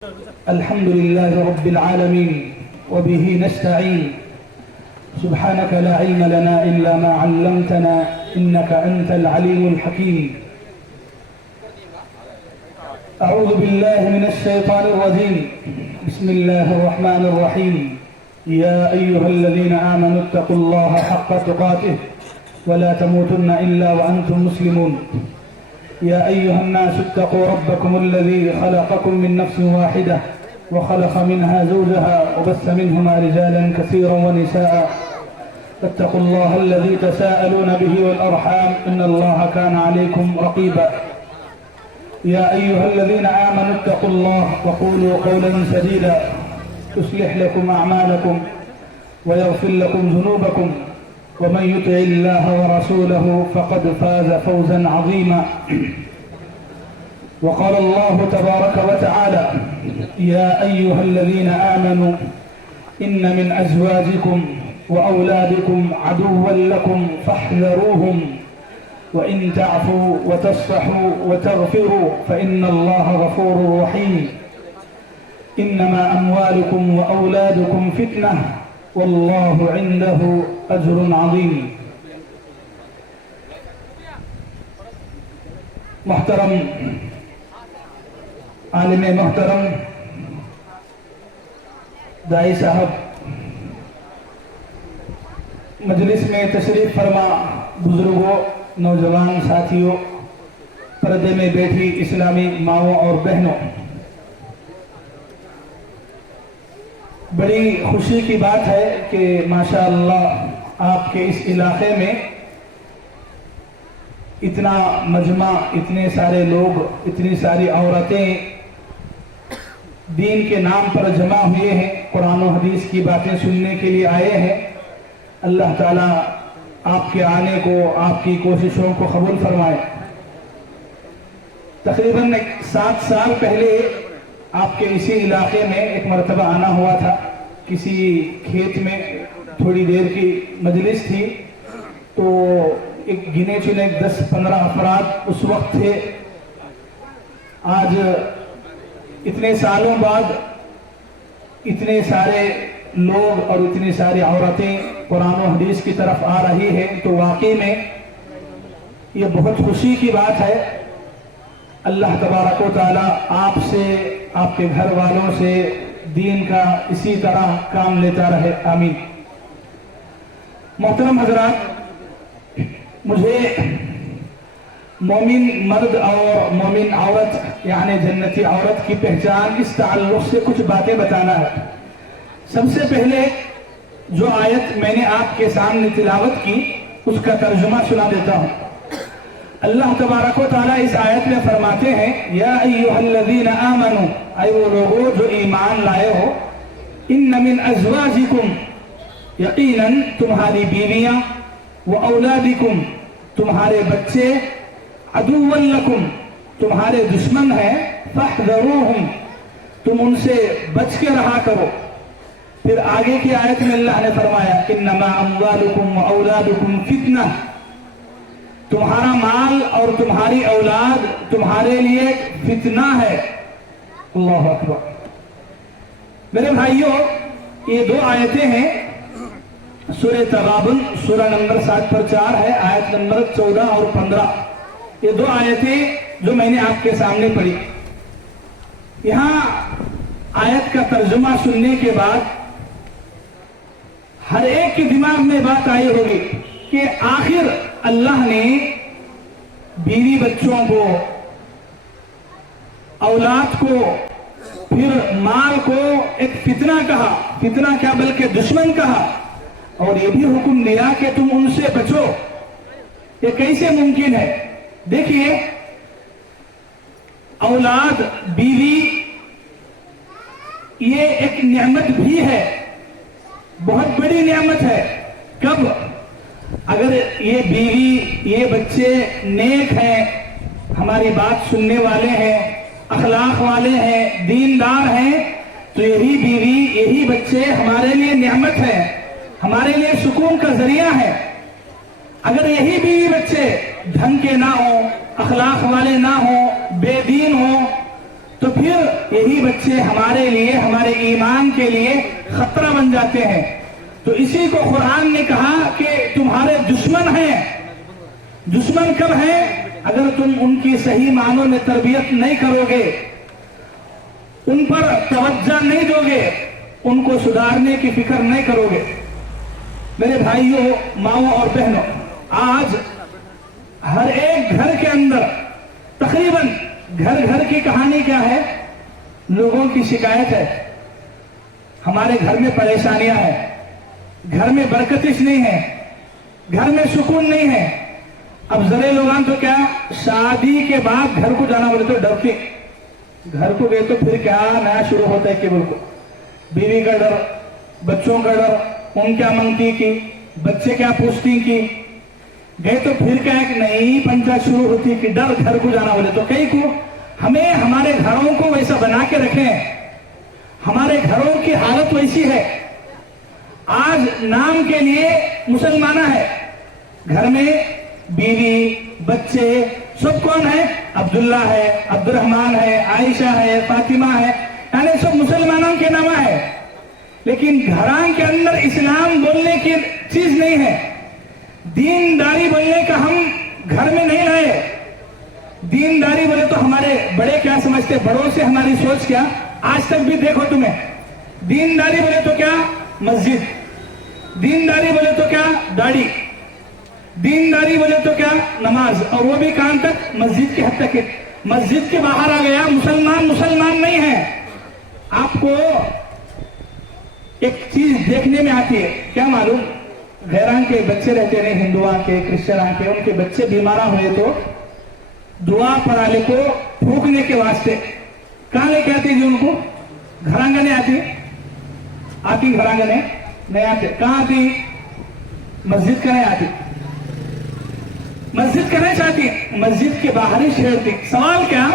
الحمد لله رب العالمين وبه نستعين سبحانك لا علم لنا إلا ما علمتنا إنك أنت العليم الحكيم أعوذ بالله من الشيطان الرجيم بسم الله الرحمن الرحيم يا أيها الذين آمنوا اتقوا الله حق تقاته ولا تموتن إلا وأنتم مسلمون يا أيها الناس اتقوا ربكم الذي خلقكم من نفس واحدة وخلق منها زوجها وبث منهما رجالا كثيرا ونساء فاتقوا الله الذي تساءلون به والأرحام إن الله كان عليكم رقيبا يا أيها الذين آمنوا اتقوا الله وقولوا قولا سديدا يصلح لكم أعمالكم ويغفر لكم ذنوبكم ومن يطع الله ورسوله فقد فاز فوزا عظيما وقال الله تبارك وتعالى يا أيها الذين آمنوا إن من أزواجكم وأولادكم عدوا لكم فاحذروهم وإن تعفوا وتصفحوا وتغفروا فإن الله غفور رحيم إنما أموالكم وأولادكم فتنة والله عنده أجر عظيم محترم عالم محترم دائی صاحب مجلس میں تشریف فرما بزرگوں نوجوان ساتھیوں پردے میں بیٹھی اسلامی ماؤں اور بہنوں بڑی خوشی کی بات ہے کہ ماشاءاللہ آپ کے اس علاقے میں اتنا مجمع اتنے سارے لوگ اتنی ساری عورتیں دین کے نام پر جمع ہوئے ہیں قرآن و حدیث کی باتیں سننے کے لیے آئے ہیں اللہ تعالیٰ آپ کے آنے کو آپ کی کوششوں کو قبول فرمائے تقریباً 7 سال پہلے آپ کے اسی علاقے میں ایک مرتبہ آنا ہوا تھا کسی کھیت میں تھوڑی دیر کی مجلس تھی تو ایک گنے چنے 10-15 افراد اس وقت تھے آج اتنے سالوں بعد اتنے سارے لوگ اور اتنی ساری عورتیں قرآن و حدیث کی طرف آ رہی ہیں تو واقعی میں یہ بہت خوشی کی بات ہے اللہ تبارک و تعالی آپ سے آپ کے گھر والوں سے دین کا اسی طرح کام لیتا رہے آمین محترم حضرات مجھے مومن مرد اور مومن عورت یعنی جنتی عورت کی پہچان اس تعلق سے کچھ باتیں بتانا ہے سب سے پہلے جو آیت میں نے آپ کے سامنے تلاوت کی اس کا ترجمہ سنا دیتا ہوں اللہ تبارک و تعالیٰ اس آیت میں فرماتے ہیں یا ایہا الذین آمنوا اے وہ لوگوں جو ایمان لائے ہو ان من ازواجکم یقیناً تمہاری بیویاں و اولادکم تمہارے بچے عدوا لکم تمہارے دشمن ہیں فاحذروہم تم ان سے بچ کے رہا کرو پھر آگے کی آیت میں اللہ نے فرمایا انما اموالکم و اولادکم فتنہ تمہارا مال اور تمہاری اولاد تمہارے لیے فتنہ ہے اللہ اکبر میرے بھائیوں یہ 2 آیتیں ہیں سورہ تغابن سورہ نمبر 7/4 ہے آیت نمبر 14 اور 15 یہ 2 آیتیں جو میں نے آپ کے سامنے پڑھی یہاں آیت کا ترجمہ سننے کے بعد ہر ایک کے دماغ میں بات آئی ہوگی کہ آخر اللہ نے بیوی بچوں کو اولاد کو پھر مال کو ایک فتنہ کہا فتنہ کیا بلکہ دشمن کہا اور یہ بھی حکم دیا کہ تم ان سے بچو یہ کیسے ممکن ہے دیکھیے اولاد بیوی یہ ایک نعمت بھی ہے بہت بڑی نعمت ہے کب اگر یہ بیوی یہ بچے نیک ہیں ہماری بات سننے والے ہیں اخلاق والے ہیں دیندار ہیں تو یہی بیوی یہی بچے ہمارے لیے نعمت ہے ہمارے لیے سکون کا ذریعہ ہے اگر یہی بیوی بچے ڈھنگ کے نہ ہوں اخلاق والے نہ ہوں بے دین ہوں تو پھر یہی بچے ہمارے لیے، ہمارے ایمان کے لیے خطرہ بن جاتے ہیں۔ تو اسی کو قرآن نے کہا کہ تمہارے دشمن ہیں۔ دشمن کب ہیں؟ اگر تم ان کی صحیح معنوں میں تربیت نہیں کرو گے، ان پر توجہ نہیں دو گے، ان کو سدھارنے کی فکر نہیں کرو گے۔ میرے بھائیوں، ماؤں اور بہنوں، آج ہر ایک گھر کے اندر تقریباً گھر گھر کی کہانی کیا ہے؟ لوگوں کی شکایت ہے، ہمارے گھر میں پریشانیاں ہیں، گھر میں برکتش نہیں ہے، گھر میں سکون نہیں ہے۔ اب ذرے لوگاں تو کیا، شادی کے بعد گھر کو جانا بولے تو ڈرتے، گھر کو گئے تو پھر کیا نیا شروع ہوتا ہے کہ بالکل بیوی کا ڈر، بچوں کا ڈر، ان کیا منگتی کی، بچے کیا پوچھتی کی، گئے تو پھر کیا ایک نئی پنچایت شروع ہوتی کہ ڈر گھر کو جانا بولے تو۔ کئی کو ہمیں ہمارے گھروں کو ویسا بنا کے رکھیں، ہمارے گھروں کی حالت ویسی ہے۔ آج نام کے لیے مسلمانہ ہے، گھر میں بیوی بچے سب کون ہے؟ عبداللہ ہے، عبد الرحمن ہے، عائشہ ہے، فاطمہ ہے، یعنی سب مسلمانوں کے نام ہے، لیکن گھران کے اندر اسلام بولنے کی چیز نہیں ہے۔ دینداری بولنے کا ہم گھر میں نہیں لائے۔ دینداری بولے تو ہمارے بڑے کیا سمجھتے، بڑوں سے ہماری سوچ کیا، آج تک بھی دیکھو تمہیں، دینداری بولے تو کیا مسجد، دینداری بولے تو کیا داڑھی، دینداری بولے تو کیا نماز، اور وہ بھی کہاں تک؟ مسجد کے حد تک ہے۔ مسجد کے باہر آ گیا مسلمان مسلمان نہیں ہے۔ آپ کو ایک چیز دیکھنے میں آتی ہے، کیا معلوم؟ غیران کے بچے رہتے نہیں، ہندوان کے، کرسچنان کے، ان کے بچے بیمارہ ہوئے تو دعا پڑھالے کو پھونکنے کے واسطے کہاں لے کے آتی جی؟ ان کو گھرانگنے آتی گھرانگنے نہیں آتے، کہاں آتی؟ مسجد کا نہیں آتی، مسجد کا نہیں چاہتی، مسجد کے باہر ہی چھیڑتی۔ سوال کیا،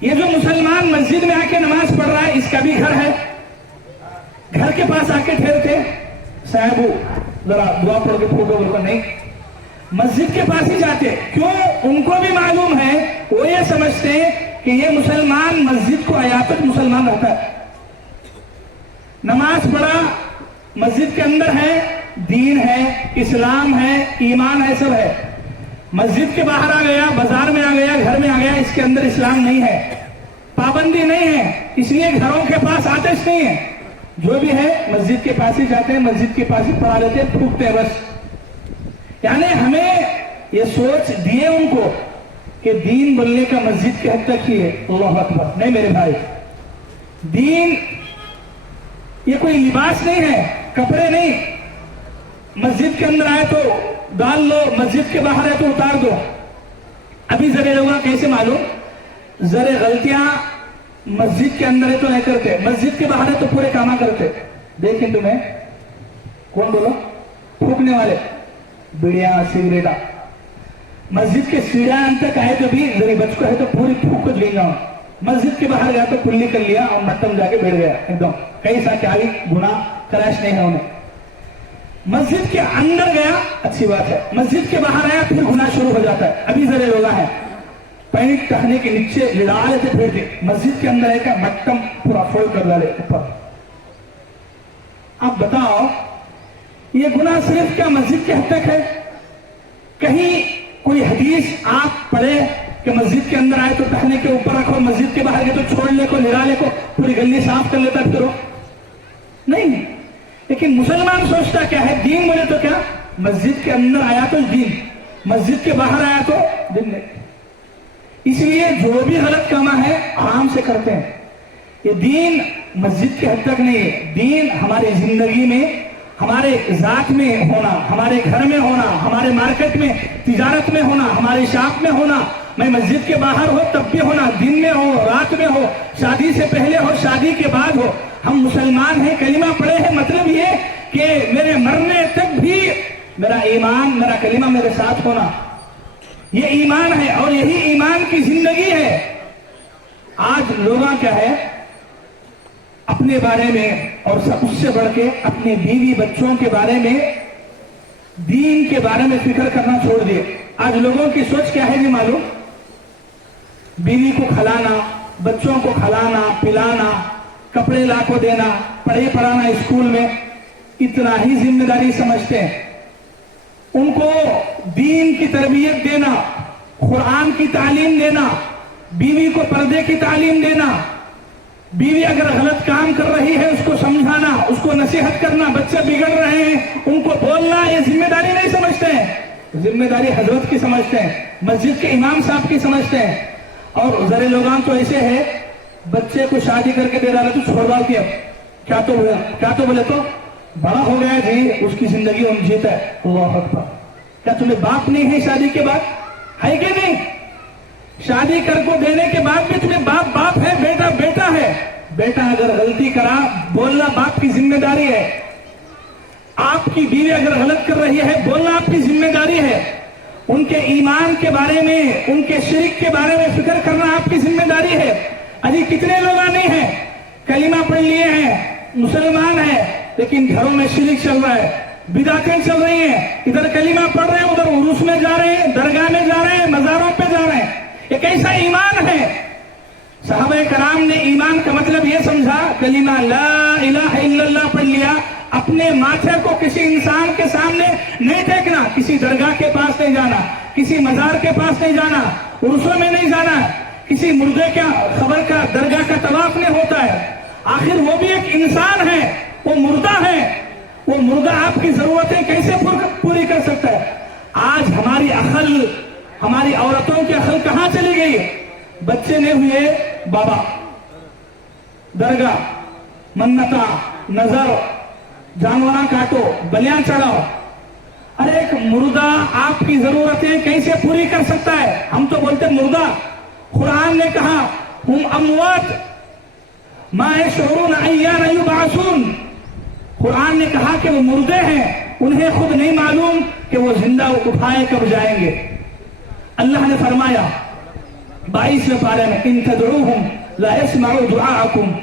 یہ جو مسلمان مسجد میں آ کے نماز پڑھ رہا ہے، اس کا بھی گھر ہے؟ گھر کے پاس آ کے ٹھہرتے، صاحب ذرا دعا پڑھ کے پھوٹو بولو، نہیں، مسجد کے پاس ہی جاتے۔ کیوں؟ ان کو بھی معلوم ہے، وہ یہ سمجھتے کہ یہ مسلمان مسجد کو آیا تک مسلمان رہتا ہے، نماز پڑھا مسجد کے اندر ہے، دین ہے، اسلام ہے، ایمان ہے، سب ہے۔ مسجد کے باہر آ گیا، بازار میں آ گیا، گھر میں آ گیا، اس کے اندر اسلام نہیں ہے، پابندی نہیں ہے، اس لیے گھروں کے پاس آتش نہیں ہے۔ جو بھی ہے مسجد کے پاس ہی جاتے ہیں، مسجد کے پاس ہی پڑھا لیتے ہیں، پھونکتے ہیں بس۔ یعنی ہمیں یہ سوچ دیے ان کو کہ دین بولنے کا مسجد کے حد تک ہی ہے۔ اللہ اکبر! نہیں میرے بھائی، دین یہ کوئی لباس نہیں ہے، کپڑے نہیں، مسجد کے اندر آئے تو ڈال لو، مسجد کے باہر ہے تو اتار دو۔ ابھی ذرے لوگا کیسے معلوم؟ ذرے غلطیاں مسجد کے اندر ہے تو نہیں کرتے، مسجد کے باہر ہے تو پورے کاما کرتے۔ دیکھیں تمہیں کون بولو؟ پھونکنے والے، بیڑیاں، سگریٹا، مسجد کے سیڑھیاں تک آئے تو بھی ذری بچ کو ہے تو پوری پھونک کو لیں گا۔ مسجد کے باہر گیا تو کلی کر لیا اور مٹم جا کے بیٹھ گیا ایک دم، کئی سا کیا گناہ کراش نہیں ہے انہیں۔ مسجد کے اندر گیا اچھی بات ہے، مسجد کے باہر آیا پھر گناہ شروع ہو جاتا ہے۔ ابھی ذرے لوگ ہیں پینٹ ٹہنے کے نیچے لڑا لیتے پھرتے، مسجد کے اندر ہے کہ مٹم پورا فول کر ڈالے اوپر۔ اب بتاؤ یہ گناہ صرف کیا مسجد کے حد تک ہے؟ کہیں کوئی حدیث آپ پڑھے کہ مسجد کے اندر آئے تو ٹہنے کے اوپر رکھو، مسجد کے باہر گئے تو چھوڑ لے کو، لڑا لے کو، پوری گلی صاف کر لیتا پھر ہو؟ نہیں۔ لیکن مسلمان سوچتا کیا ہے؟ دین بولے تو کیا مسجد کے اندر آیا تو دین، مسجد کے باہر آیا تو دین نہیں۔ اس لیے جو بھی غلط کاما ہے آرام سے کرتے ہیں۔ یہ دین مسجد کے حد تک نہیں ہے، دین ہماری زندگی میں، ہمارے ذات میں ہونا، ہمارے گھر میں ہونا، ہمارے مارکیٹ میں، تجارت میں ہونا، ہماری شاپ میں ہونا، میں مسجد کے باہر ہو تب بھی ہونا، دن میں ہو، رات میں ہو، شادی سے پہلے ہو، شادی کے بعد ہو۔ ہم مسلمان ہیں، کلمہ پڑھے ہیں، مطلب یہ کہ میرے مرنے تک بھی میرا ایمان، میرا کلمہ میرے ساتھ ہونا، یہ ایمان ہے اور یہی ایمان کی زندگی ہے۔ آج لوگاں کیا ہے اپنے بارے میں اور اس سے بڑھ کے اپنے بیوی بچوں کے بارے میں، دین کے بارے میں فکر کرنا چھوڑ دیے۔ آج لوگوں کی سوچ کیا ہے جی معلوم؟ بیوی کو کھلانا، बच्चों को खिलाना पिलाना, कपड़े ला को देना, पढ़ाई पढ़ाना स्कूल में, इतना ही जिम्मेदारी समझते हैं। उनको दीन की तरबियत देना, कुरान की तालीम देना, बीवी को पर्दे की तालीम देना, बीवी अगर गलत काम कर रही है उसको समझाना, उसको नसीहत करना, बच्चे बिगड़ रहे हैं उनको बोलना, ये जिम्मेदारी नहीं समझते हैं। जिम्मेदारी हजरत की समझते हैं, मस्जिद के इमाम साहब की समझते हैं। और जरे लोगान तो ऐसे है, बच्चे को शादी करके दे रहा है तो छोड़ डाल के क्या तो बोले तो बड़ा हो गया जी, उसकी जिंदगी उन जीता है। अल्लाह अकबर। क्या तुम्हें बाप नहीं है शादी के बाद? है कि नहीं? शादी कर को देने के बाद भी तुम्हें बाप है, बेटा बेटा है। बेटा अगर गलती करा, बोलना बाप की जिम्मेदारी है। आपकी बीवी अगर गलत कर रही है, बोलना आपकी जिम्मेदारी है। उनके ईमान के बारे में, उनके शिरक के बारे में फिक्र करना आपकी जिम्मेदारी है। अभी कितने लोग नहीं है, कलीमा पढ़ लिए हैं, मुसलमान है, लेकिन घरों में शिरक चल रहा है, बिदातें चल रही हैं। इधर कलीमा पढ़ रहे हैं, उधर उरूस में जा रहे हैं, दरगाह में जा रहे हैं, मजारों पे जा रहे हैं। ये कैसा ईमान है? सहाबा कराम ने ईमान का मतलब ये समझा, कलीमा ला इलाहा इल्लल्लाह पढ़ लिया, अपने माथे को किसी इंसान के सामने नहीं टेकना, किसी दरगाह के पास नहीं जाना, किसी मजार के पास नहीं जाना, उर्सों में नहीं जाना, किसी मुर्दे का खबर का दरगाह का तवाफ नहीं होता है। आखिर वो भी एक इंसान है, वो मुर्दा है। वो मुर्दा आपकी जरूरतें कैसे पूरी कर सकता है? आज हमारी अकल, हमारी औरतों की अकल कहां चली गई है? बच्चे ने हुए बाबा, दरगाह, मन्नता, नजर, जानवरा काटो, बलियां चढ़ाओ। अरे एक मुर्दा आपकी जरूरतें कैसे पूरी कर सकता है? हम तो बोलते मुर्दा। कुरान ने कहा हुम अमवात मा यशऊरून अय्यान युबअसून। कुरान ने कहा कि वो मुर्दे हैं, उन्हें खुद नहीं मालूम कि वो जिंदा उठाए कब जाएंगे। अल्लाह ने फरमाया 22वें पारे में, इन तदऊहुम ला यस्मऊ दुआअकुम।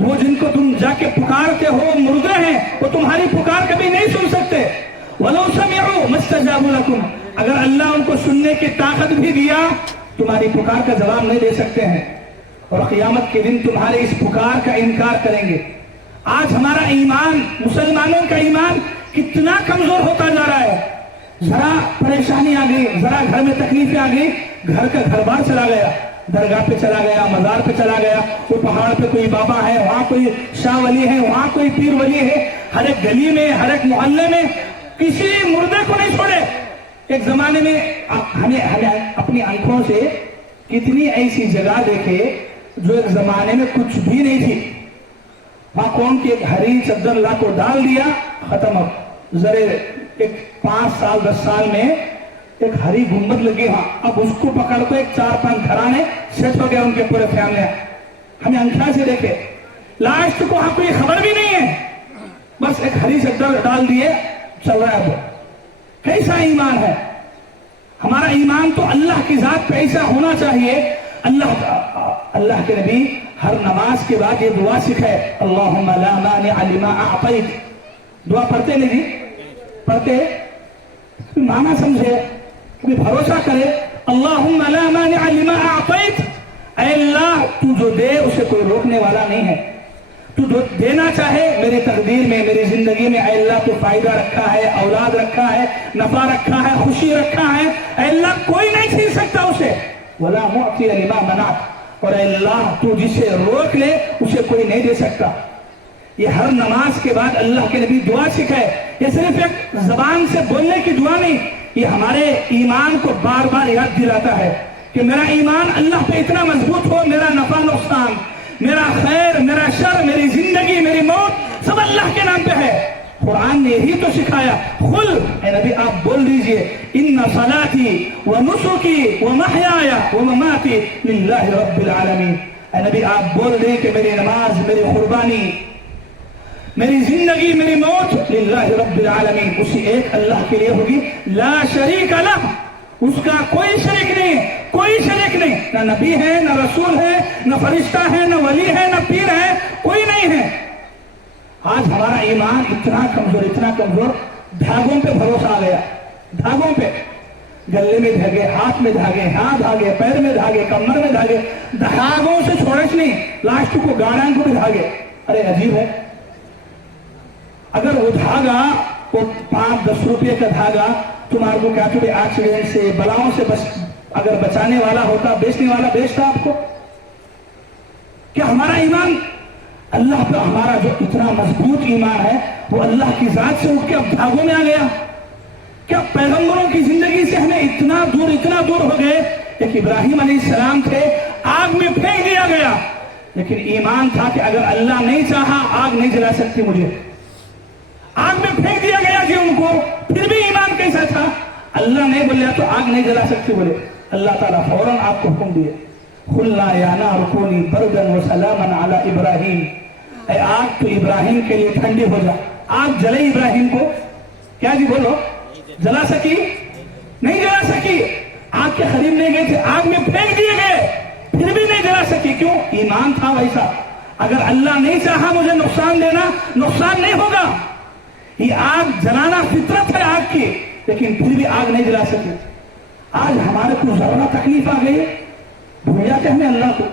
वो जिनको तुम जाके पुकारते हो मुर्दे हैं, वो तुम्हारी पुकार कभी नहीं सुन सकते। वलौ समिअू मस्तजाबू लकुम। अगर अल्लाह उनको सुनने की ताकत भी दिया, तुम्हारी पुकार का जवाब नहीं दे सकते हैं, और क़यामत के दिन तुम्हारे इस पुकार का इनकार करेंगे। आज हमारा ईमान, मुसलमानों का ईमान कितना कमजोर होता जा रहा है। जरा परेशानी आ गई, जरा घर में तकलीफें आ गई, घर का घर बार चला गया, दरगाह पे चला गया, मजार पे चला गया, वो पहाड़ पे कोई बाबा है, वहां कोई शाह वली है, वहां कोई पीर वली है। हर एक गली में, हर एक मोहल्ले में किसी मुर्दे को नहीं छोड़े। एक जमाने में हमें अपनी आंखों से कितनी ऐसी जगह देखे जो एक जमाने में कुछ भी नहीं थी। वहां कौन की एक हरी चद्दर ला को डाल दिया, खत्म। अब जरे एक 5 साल 10 साल में एक हरी गुम्बद लगी, हाँ, अब उसको पकड़ को एक 4-5 घराने सेट हो गया उनके पूरे फैमिली। हमें अंखा से देखे, लास्ट को वहां कोई खबर भी नहीं है, बस एक हरी चद्दर डाल दिए, चल रहा है। वो कैसा ईमान है हमारा? ईमान तो अल्लाह की जात पे ऐसा होना चाहिए। अल्लाह के नबी हर नमाज के बाद ये दुआ सिखाए, अल्लाहुम्मा ला मानिअ लिमा अअतैत। दुआ पढ़ते नहीं जी? पढ़ते, माना समझे, कभी भरोसा करे, अल्लाहुम्मा ला मानिअ लिमा अअतैत। ऐ अल्लाह, तू जो दे उसे कोई रोकने वाला नहीं है। तू जो देना चाहे मेरी तकदीर में, मेरी जिंदगी में, ऐ अल्लाह तू फायदा रखा है, औलाद रखा है, नफा रखा है, खुशी रखा है, ऐ अल्लाह कोई नहीं छीन सकता उसे। वला मुअतिय लिमा मनात। और ऐ अल्लाह तू जिसे रोक ले उसे कोई नहीं दे सकता। ये हर नमाज के बाद अल्लाह के नबी दुआ सिखाए। ये सिर्फ एक जबान से बोलने की दुआ नहीं, ये हमारे ईमान को बार बार याद दिलाता है कि मेरा ईमान अल्लाह पे इतना मजबूत हो, मेरा नफा नुकसान, मेरा खैर, मेरा शर, मेरी जिंदगी, मेरी मौत सब अल्लाह के नाम पे है। कुरान ने यही तो सिखाया। खुल, ऐ नबी आप बोल दीजिए, इन्ना सलाती व नुसुकी व महयाया व ममाती लिल्लाहि रब्बिल आलमीन। ऐ नबी आप बोल दें कि मेरी नमाज, मेरी कुर्बानी, मेरी जिंदगी, मेरी मौत लिल्लाहि रब्बिल आलमीन, उसी एक अल्लाह के लिए होगी। ला शरीक लह, उसका कोई शरीक नहीं, कोई शरीक नहीं। ना नबी है, ना रसूल है, ना फरिश्ता है, ना वली है, ना पीर है, कोई नहीं है। आज हमारा ईमान इतना कमजोर, इतना कमजोर, धागों पे भरोसा आ गया, धागों पे। गले में धागे, हाथ में धागे, हाथ धागे, पैर में धागे, कमर में धागे, धागों से छोड़े नहीं, लास्ट को गाड़ां को भी धागे। अरे अजीब है। अगर वो धागा, वो 5-10 रुपये का धागा तुम्हारे को क्या तुम्हें एक्सीडेंट से, बलाओं से अगर बचाने वाला होता, बेचने वाला बेचता आपको? क्या हमारा ईमान अल्लाह पर, हमारा जो इतना मजबूत ईमान है वो अल्लाह की जात से उठ के अब धागों में आ गया? क्या पैगंबरों की जिंदगी से हमें इतना दूर हो गए? एक इब्राहिम अलैहिस्सलाम थे, आग में फेंक दिया गया, लेकिन ईमान था कि अगर अल्लाह नहीं चाहा आग नहीं जला सकती मुझे। आग में फेंक दिया गया कि उनको, फिर भी ईमान कैसा था? अल्लाह नहीं बोला तो आग नहीं जला सकती, बोले अल्लाह ताला फौरन आपको हुक्म दिए, खुल्ला या नार कूनी बरदन व सलामन अला इब्राहिम। ऐ आग तो इब्राहिम के लिए ठंडी हो जा। आग जले इब्राहिम को? क्या जी बोलो, जला सकी? नहीं जला सकी। आग के करीब नहीं गए थे, आग में फेंक दिए गए, फिर भी नहीं जला सकी। क्यों? ईमान था वैसा। अगर अल्लाह नहीं चाहा मुझे नुकसान देना, नुकसान नहीं होगा। ये आग जलाना फितरत है आग की, लेकिन फिर भी आग नहीं जला सकी। आज हमारे को जरा तकलीफ आ गई, भूल जाते हमें अल्लाह को।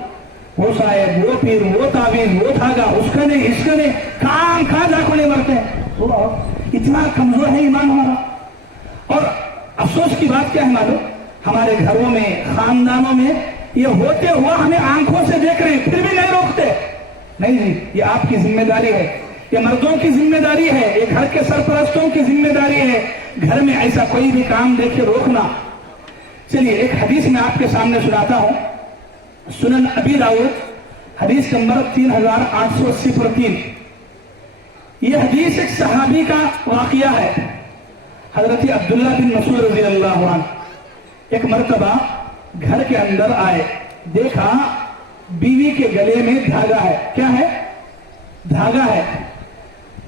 वो साहेब, वो पीर, वो तावीज, वो धागा, उसका नहीं, इसका नहीं, कहां जाकर नहीं मरते हैं। इतना कमजोर है ईमान हमारा। और अफसोस की बात क्या है मालूम? हमारे घरों में, खानदानों में ये होते हुआ हमें आंखों से देख रहे हैं, फिर भी नहीं रोकते। नहीं जी, ये आपकी जिम्मेदारी है, ये मर्दों की जिम्मेदारी है, ये घर के सरपरस्तों की जिम्मेदारी है। घर में ऐसा कोई भी काम देखे रोकना। चलिए एक हदीस मैं आपके सामने सुनाता हूं, सुनन अबी दाऊद, हदीस नंबर 3880/3। यह हदीस एक सहाबी का वाकया है, हजरत अब्दुल्ला बिन मसूद रज़ी अल्लाहु अन्हु। एक मर्तबा घर के अंदर आए, देखा बीवी के गले में धागा है। क्या है? धागा है।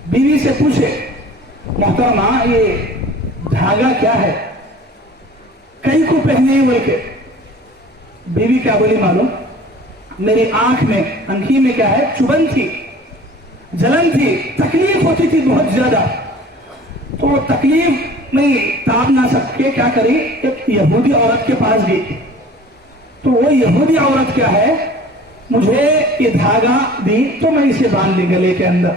बीवी से पूछे, मोहतरमा ये धागा क्या है, कई को पहने बोल के? बीवी क्या बोली मालूम? मेरी आंख में, आंखी में क्या है, चुभन थी, जलन थी, तकलीफ होती थी बहुत ज्यादा। तो तकलीफ में ताप ना सके, क्या करी, एक यहूदी औरत के पास गई। तो वो यहूदी औरत क्या है, मुझे ये धागा दी तो मैं इसे बांध ली गले के अंदर।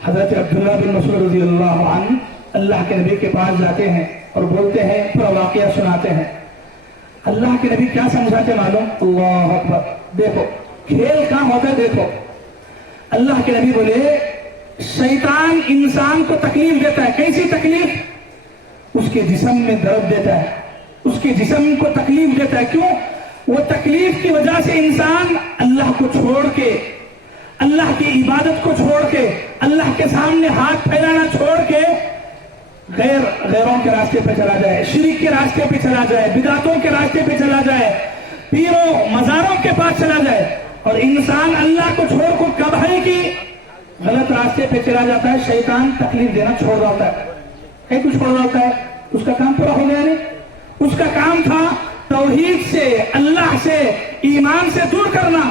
हजरत अब्दुल्ला बिन मसूद रज़ी अल्लाहु अन्हु अल्लाह के नबी के पास जाते हैं और बोलते हैं, पूरा वाकया सुनाते हैं। अल्लाह के नबी क्या समझाते मालूम? अल्लाह अकबर। देखो खेल कहां होता है, देखो अल्लाह के नबी बोले, शैतान इंसान को तकलीफ देता है। कैसी तकलीफ? उसके जिस्म में दर्द देता है, उसके जिस्म को तकलीफ देता है। क्यों? वो तकलीफ की वजह से इंसान अल्लाह को छोड़ के, अल्लाह की इबादत को छोड़ के, अल्लाह के सामने हाथ फैलाना छोड़ के गैरों के रास्ते पे चला जाए, शिर्क के रास्ते पे चला जाए, बिदातों के रास्ते पे चला जाए, पीरों मजारों के पास चला जाए। और इंसान अल्लाह को छोड़ को कब है कि गलत रास्ते पे चला जाता है, शैतान तकलीफ देना छोड़ रहा होता है। कहीं कुछ छोड़ रहा होता है, उसका काम पूरा हो गया नहीं। उसका काम था तौहीद से, अल्लाह से, ईमान से दूर करना।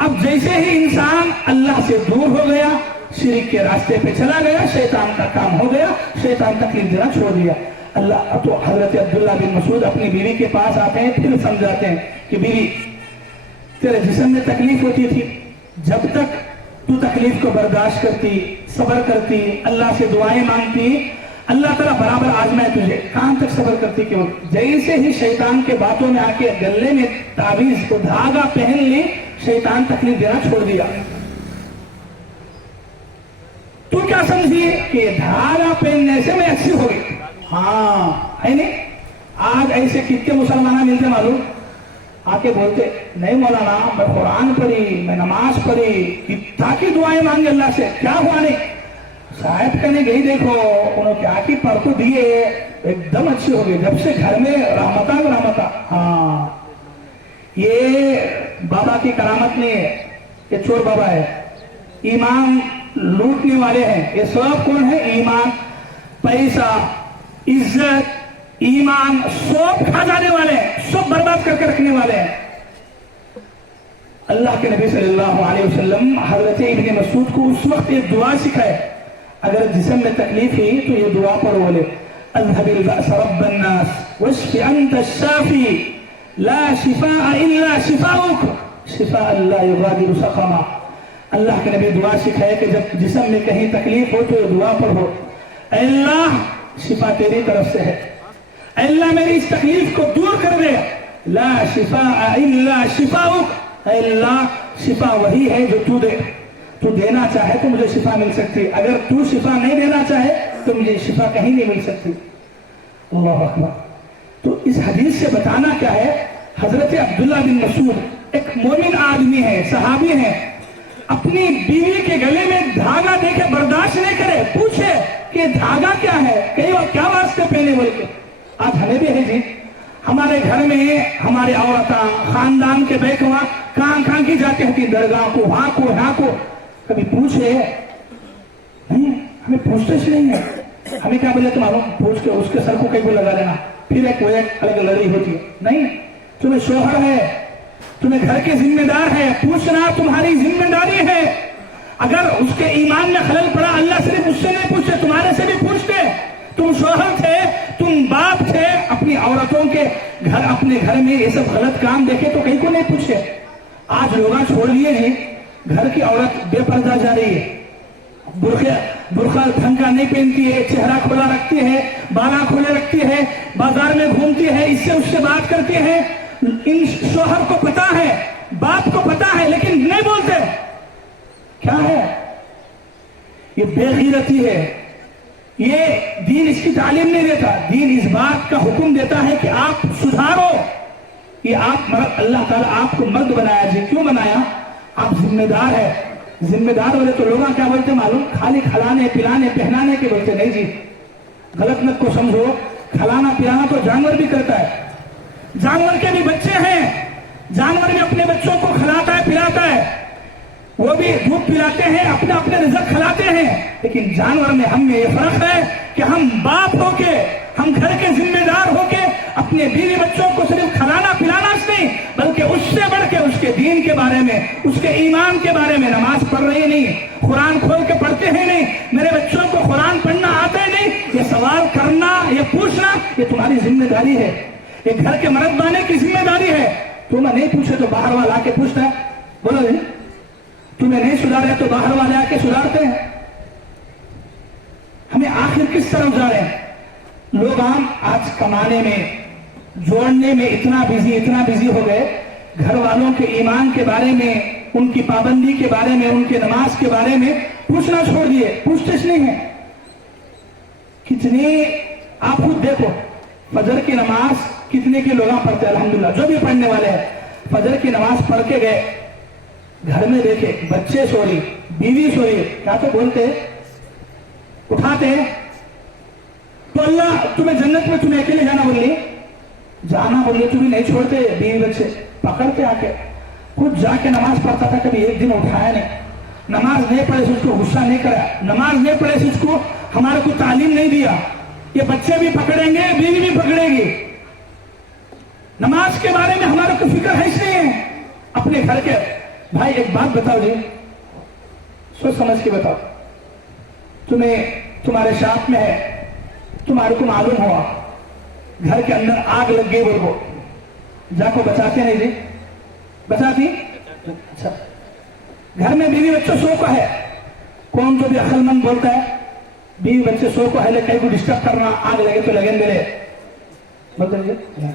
अब जैसे ही इंसान अल्लाह से दूर हो गया, शिर्क के रास्ते पे चला गया, शैतान का काम हो गया, शैतान तकलीफ देना छोड़ दिया। अल्लाह तो हजरत अब्दुल्ला बिन मसूद अपनी बीवी के पास आते हैं, फिर समझाते हैं कि बीवी तेरे जिस्म में तकलीफ होती थी, जब तक तू तकलीफ को बर्दाश्त करती, सब्र करती, अल्लाह से दुआएं मांगती, अल्लाह ताला बराबर आजमाए तुझे। कहां तक सब्र करती? क्यों? जैसे ही शैतान के बातों में आके गले में ताबीज को धागा पहन ली, शैतान तकलीफ देना छोड़ दिया। तू क्या समझी कि धागा पहनने से मैं अच्छी हो गई? हाँ है नहीं? आज ऐसे कितने मुसलमान मिलते मालूम, आके बोलते, नहीं मौलाना मैं कुरान पढ़ी, मैं नमाज पढ़ी, कितना की दुआएं मांगी अल्लाह से, क्या हुआ नहीं? साहब कहने गई, देखो उन्होंने क्या की पढ़ को दिए, एकदम अच्छी हो गई, जब से घर में रहमता। हाँ, ये बाबा की करामत नहीं है, ये चोर बाबा है, ईमान लूटने वाले हैं। ये सब कौन है? ईमान, पैसा, इज्जत, ईमान सब खा जाने वाले हैं, सब बर्बाद करके रखने वाले हैं। अल्लाह के नबी सल्लल्लाहु अलैहि वसल्लम हजरत इब्न मसूद को उस वक्त एक दुआ सिखाए, अगर जिस्म में तकलीफ हुई तो ये दुआ पढ़ो, बोले اذهب البأس رب الناس واشف انت الشافي لا شفاء الا شفاؤك شفاء لا يغادر سقما. اللہ کے نبی دعا سکھائے کہ جب جسم میں کہیں تکلیف ہو تو یہ دعا پڑھو، اے اللہ شفا تیری طرف سے ہے، اے اللہ میری اس تکلیف کو دور کر دے، لا شفاء الا شفاؤک، اے اللہ شفا وہی ہے جو تو دے، تو دینا چاہے تو مجھے شفا مل سکتی، اگر تو شفا نہیں دینا چاہے تو مجھے شفا کہیں نہیں مل سکتی. اللہ اکبر. تو اس حدیث سے بتانا کیا ہے، حضرت عبداللہ بن مسعود ایک مومن آدمی ہے، صحابی ہے، اپنی بیوی کے گلے میں دھاگا دے کے برداشت نہیں کرے، پوچھے کہ دھاگا کیا ہے، کہیں وہ کیا واسطے پہنے بول کے. آج ہمیں بھی ہے جی، ہمارے گھر میں ہماری عورتیں خاندان کے بیکواں کہاں کی جاتی ہوتی درگاہ کو وہاں کو کبھی پوچھے نہیں، ہمیں پوچھتے سے نہیں ہے، ہمیں کیا بولے تم پوچھ کے اس کے سر کو کہیں کو لگا لینا، پھر ایک الگ لڑائی ہوتی ہے. نہیں، تمہیں شوہر ہے، تمہیں گھر کے ذمہ دار ہے، پوچھنا تمہاری ذمہ داری ہے. اگر اس کے ایمان میں خلل پڑا، اللہ صرف اس سے نہیں پوچھتے، تمہارے سے بھی پوچھتے. تم شوہر تھے، تم باپ تھے، اپنی عورتوں کے گھر اپنے گھر میں یہ سب غلط کام دیکھے تو کہیں کو نہیں پوچھے. آج لوگاں چھوڑ لیے جی، گھر کی عورت بے پردہ جا رہی ہے، برقع ڈھنگ کا نہیں پہنتی ہے، چہرہ کھولا رکھتی ہے، بالا کھولے رکھتی ہے، بازار میں گھومتی ہے، اس سے بات کرتی ہے. ان شوہر کو پتا ہے، باپ کو پتا ہے، لیکن نہیں بولتے. کیا ہے یہ؟ بے غیرتی ہے. یہ دین اس کی تعلیم نہیں دیتا، دین اس بات کا حکم دیتا ہے کہ آپ سدھارو. یہ آپ مرد، اللہ تعالیٰ آپ کو مرد بنایا جی، کیوں بنایا؟ آپ ذمہ دار ہے. ذمہ دار بولے تو لوگ کیا بولتے معلوم؟ خالی کھلانے پلانے پہنانے کے بولتے. نہیں جی، غلط مت کو سمجھو. کھلانا پلانا تو جانور بھی کرتا ہے، جانور کے بھی بچے ہیں، جانور بھی اپنے بچوں کو کھلاتا ہے پلاتا ہے، وہ بھی دودھ پلاتے ہیں، اپنے رزق کھلاتے ہیں. لیکن جانور میں ہم میں یہ فرق ہے کہ ہم باپ ہو کے، ہم گھر کے ذمہ دار ہو کے اپنے بیوی بچوں کو صرف کھلانا پلانا نہیں، بلکہ اس سے بڑھ کے اس کے دین کے بارے میں، اس کے ایمان کے بارے میں. نماز پڑھ رہی نہیں، قرآن کھول کے پڑھتے ہیں نہیں، میرے بچوں کو قرآن پڑھنا آتا ہے نہیں، یہ سوال کرنا، یہ پوچھنا، یہ تمہاری ذمہ داری ہے، یہ گھر کے مرد بانے کی ذمہ داری ہے. تمہیں نہیں پوچھے تو باہر والا آ کے پوچھتا ہے. بولو جی، تمہیں نہیں سدھارے تو باہر والے آ کے سدھارتے ہیں. ہمیں آخر کس طرف جا رہے ہیں؟ لوگ آج کمانے میں، جوڑنے میں اتنا بزی ہو گئے، گھر والوں کے ایمان کے بارے میں، ان کی پابندی کے بارے میں، ان کے نماز کے بارے میں پوچھنا چھوڑ دیے. پوچھتے نہیں ہیں. کتنے آپ خود دیکھو، فجر کی نماز کتنے کے لوگ پڑھتے ہیں؟ الحمدللہ جو بھی پڑھنے والے ہیں، فجر کی نماز پڑھ کے گئے، گھر میں دیکھے بچے سو رہی، بیوی سو رہی، کیا تو بولتے اٹھاتے ہیں تو اللہ تمہیں جنت میں تمہیں اکیلے جانا بولے تو بھی نہیں چھوڑتے. بیوی بچے پکڑتے آ کے. خود جا کے نماز پڑھتا تھا، کبھی ایک دن اٹھایا نہیں. نماز نہیں پڑھے سے اس کو غصہ نہیں کرا، نماز نہیں پڑھے سے اس کو ہمارے کو تعلیم نہیں دیا. یہ بچے بھی پکڑیں گے، بیوی بھی پکڑے گی. نماز کے بارے میں ہمارے کو فکر ہے اس لیے اپنے گھر کے. بھائی ایک بات بتاؤ جی، سوچ سمجھ کے بتاؤ. تمہارے شاپ میں ہے، تمہارے کو معلوم ہوا گھر کے اندر آگ لگ گئی، بولو جا کو بچاتے نہیں جی؟ بچاتی؟ اچھا، گھر میں بیوی بچوں سو کو ہے، کون تو بھی عقل مند بولتا ہے بیوی بچے سو کو ہے، کہیں کو ڈسٹرب کرنا، آگ لگے تو لگن ملے بولتے ہیں.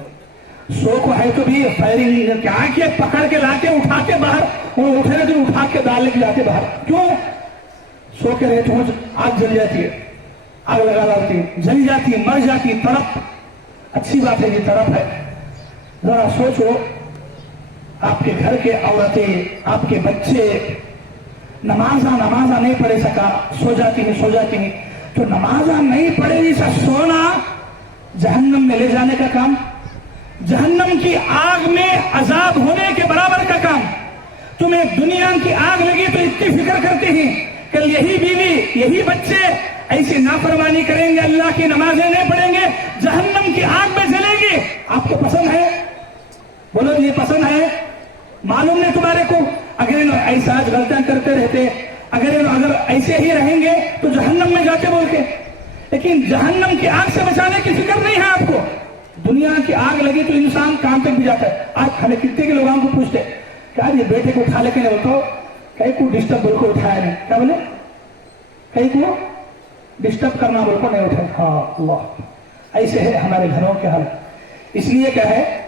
سو کو ہے تو بھی فائرنگ کیا کیا، پکڑ کے لاتے اٹھا کے باہر، وہ اٹھے تو اٹھا کے ڈال کے جاتے باہر. کیوں؟ سو کے رہے تو آگ جل جاتی ہے، آگ لگا ڈالتی ہے، جل جاتی ہے، مر جاتی ہے. تڑپ اچھی بات ہے، یہ تڑپ ہے. ذرا سوچو، آپ کے گھر کے عورتیں، آپ کے بچے نمازاں نہیں پڑھے سکا، سو جاتی ہیں. تو نمازاں نہیں پڑھے گی، سونا جہنم میں لے جانے کا کام، جہنم کی آگ میں عذاب ہونے کے برابر کا کام. تمہیں دنیا کی آگ لگی تو اتنی فکر کرتے ہیں، کل یہی بیوی، یہی بچے ایسی نافرمانی کریں گے، اللہ کی نمازیں نہیں پڑھیں گے، جہنم کی آگ میں جلیں گے. آپ کو پسند ہے؟ بولو یہ پسند ہے؟ معلوم نہیں تمہارے کو. اگر ایسا غلطیاں کرتے رہتے، اگر ایسے ہی رہیں گے تو جہنم میں جاتے بول کے. लेकिन जहन्नम की आग से बचाने की फिक्र नहीं है आपको। दुनिया की आग लगी तो इंसान काम तक भी जाता है। आज हमें कितने के लोगों को पूछते क्या ये बेटे को उठा लेके नहीं बताओ, कहीं को डिस्टर्ब बोल को उठाया नहीं, क्या बोले कहीं को डिस्टर्ब करना बोल को नहीं उठाया। हाँ अल्लाह, ऐसे है हमारे घरों के हाल। इसलिए क्या है,